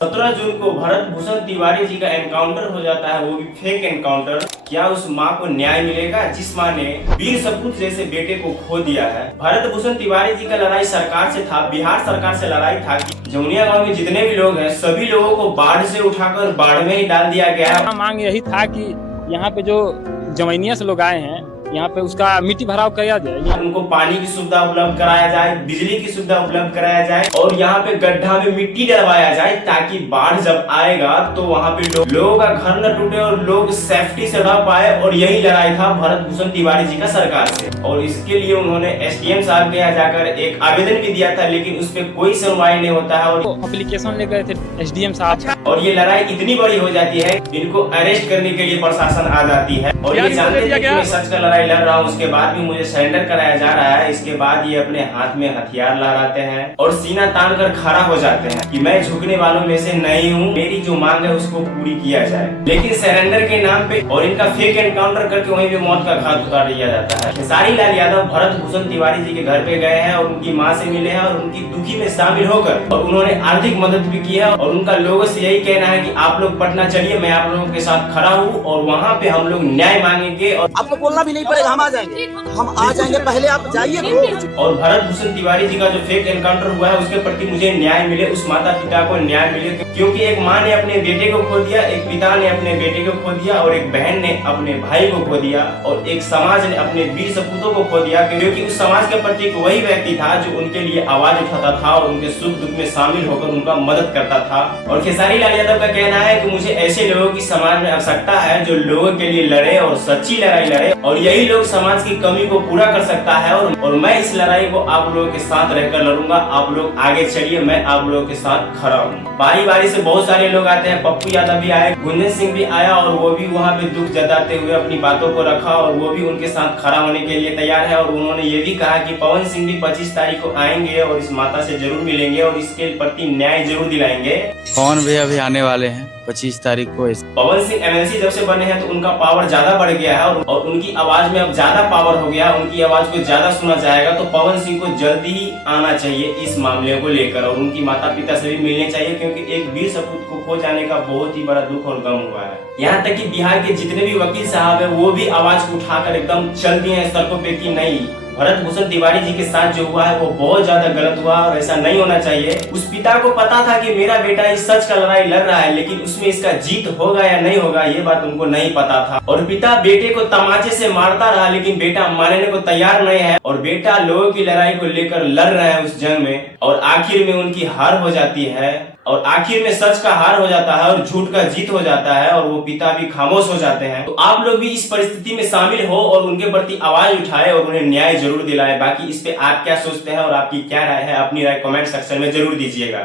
17 जून को भरत भूषण तिवारी जी का एनकाउंटर हो जाता है, वो भी फेक एनकाउंटर। क्या उस माँ को न्याय मिलेगा जिस माँ ने वीर सपूत जैसे बेटे को खो दिया है? भरत भूषण तिवारी जी का लड़ाई सरकार से था, बिहार सरकार से लड़ाई था कि जमुनिया गांव में जितने भी लोग हैं सभी लोगों को बाढ़ से उठाकर बाढ़ में ही डाल दिया गया। मांग यही था कि यहाँ पे जो जमैनिया से लोग आए हैं यहाँ पे उसका मिट्टी भराव किया जाए, उनको पानी की सुविधा उपलब्ध कराया जाए, बिजली की सुविधा उपलब्ध कराया जाए और यहाँ पे गड्ढा में मिट्टी डलवाया जाए ताकि बाढ़ जब आएगा तो वहाँ पे लोगों का घर न टूटे और लोग सेफ्टी से रह पाए। और यही लड़ाई था भरत भूषण तिवारी जी का सरकार से। और इसके लिए उन्होंने एसडीएम साहब के यहाँ जाकर एक आवेदन भी दिया था, लेकिन उस पर कोई सुनवाई नहीं होता है। और एप्लीकेशन ले गए थे एसडीएम साहब, और ये लड़ाई इतनी बड़ी हो जाती है, इनको अरेस्ट करने के लिए प्रशासन आ जाती है और ये जानते थे कि मैं सच का लड़ाई लड़ रहा हूँ, उसके बाद भी मुझे सरेंडर कराया जा रहा है। इसके बाद ये अपने हाथ में हथियार लहराते हैं और सीना तान कर खड़ा हो जाते हैं कि मैं झुकने वालों में से नहीं हूँ, मेरी जो मांग है उसको पूरी किया जाए। लेकिन सरेंडर के नाम पे और इनका फेक एनकाउंटर करके वहीं पे मौत का घाट उतार दिया जाता है। खेसारी लाल यादव भरत भूषण तिवारी जी के घर पे गए हैं और उनकी माँ से मिले हैं और उनकी दुखी में शामिल होकर और उन्होंने आर्थिक मदद भी की है। और उनका लोगों से यही कहना है कि आप लोग पटना चलिए, मैं आप लोगों के साथ खड़ा हूँ और वहाँ पे हम लोग न्याय मांगेंगे। और आपको बोलना भी नहीं पड़ेगा, हम आ जाएंगे, हम आ जाएंगे, पहले आप जाइए। और भरत भूषण तिवारी जी का जो फेक एनकाउंटर हुआ है उसके प्रति मुझे न्याय मिले, उस माता पिता को न्याय मिले, क्योंकि एक माँ ने अपने बेटे को खो दिया, एक पिता ने अपने बेटे को खो दिया और एक बहन ने अपने भाई को खो दिया और एक समाज ने अपने वीर सपूतों को खो दिया, क्योंकि उस समाज के प्रति वही व्यक्ति था जो उनके लिए आवाज उठाता था और उनके सुख दुख में शामिल होकर उनका मदद करता था। और खेसारी लाल यादव का कहना है कि मुझे ऐसे लोगों की समाज में आवश्यकता है जो लोगों के लिए लड़े और सच्ची लड़ाई लड़े, और यही लोग समाज की कमी को पूरा कर सकता है। और मैं इस लड़ाई को आप लोगों के साथ रहकर लड़ूंगा। आप लोग आगे चलिए, मैं आप लोगों के साथ खड़ा हूँ। बारी बारी से बहुत सारे लोग आते हैं, पप्पू यादव भी आए, गुंजन सिंह भी आया और वो भी वहाँ पे दुख जताते हुए अपनी बातों को रखा और वो भी उनके साथ खड़ा होने के लिए तैयार है। और उन्होंने ये भी कहा कि पवन सिंह भी 25 तारीख को आएंगे और इस माता से जरूर मिलेंगे और इसके प्रति न्याय जरूर दिलाएंगे। पवन भी अभी आने वाले हैं 25 तारीख को। पवन सिंह एमएलसी जब से बने हैं तो उनका पावर ज्यादा बढ़ गया है और उनकी आवाज में अब ज्यादा पावर हो गया, उनकी आवाज को ज्यादा सुना जाएगा। तो पवन सिंह को जल्दी ही आना चाहिए इस मामले को लेकर और उनकी माता पिता से भी मिलने चाहिए, क्योंकि एक वीर सपूत को खो जाने का बहुत ही बड़ा दुख और गम हुआ है। यहाँ तक कि बिहार के जितने भी वकील साहब है वो भी आवाज उठाकर एकदम चल दिए हैं सड़कों पे कि नहीं, भरत भूषण तिवारी जी के साथ जो हुआ है वो बहुत ज्यादा गलत हुआ और ऐसा नहीं होना चाहिए। उस पिता को पता था कि मेरा बेटा इस सच का लड़ाई लड़ रहा है, लेकिन उसमें इसका जीत होगा या नहीं होगा ये बात उनको नहीं पता था। और पिता बेटे को तमाचे से मारता रहा, लेकिन बेटा मानने को तैयार नहीं है और बेटा लोगों की लड़ाई को लेकर लड़ रहा है उस जंग में और आखिर में उनकी हार हो जाती है और आखिर में सच का हार हो जाता है और झूठ का जीत हो जाता है और वो पिता भी खामोश हो जाते हैं। तो आप लोग भी इस परिस्थिति में शामिल हो और उनके प्रति आवाज उठाए और उन्हें न्याय जरूर दिलाए। बाकी इस पे आप क्या सोचते हैं और आपकी क्या राय है, अपनी राय कमेंट सेक्शन में जरूर दीजिएगा।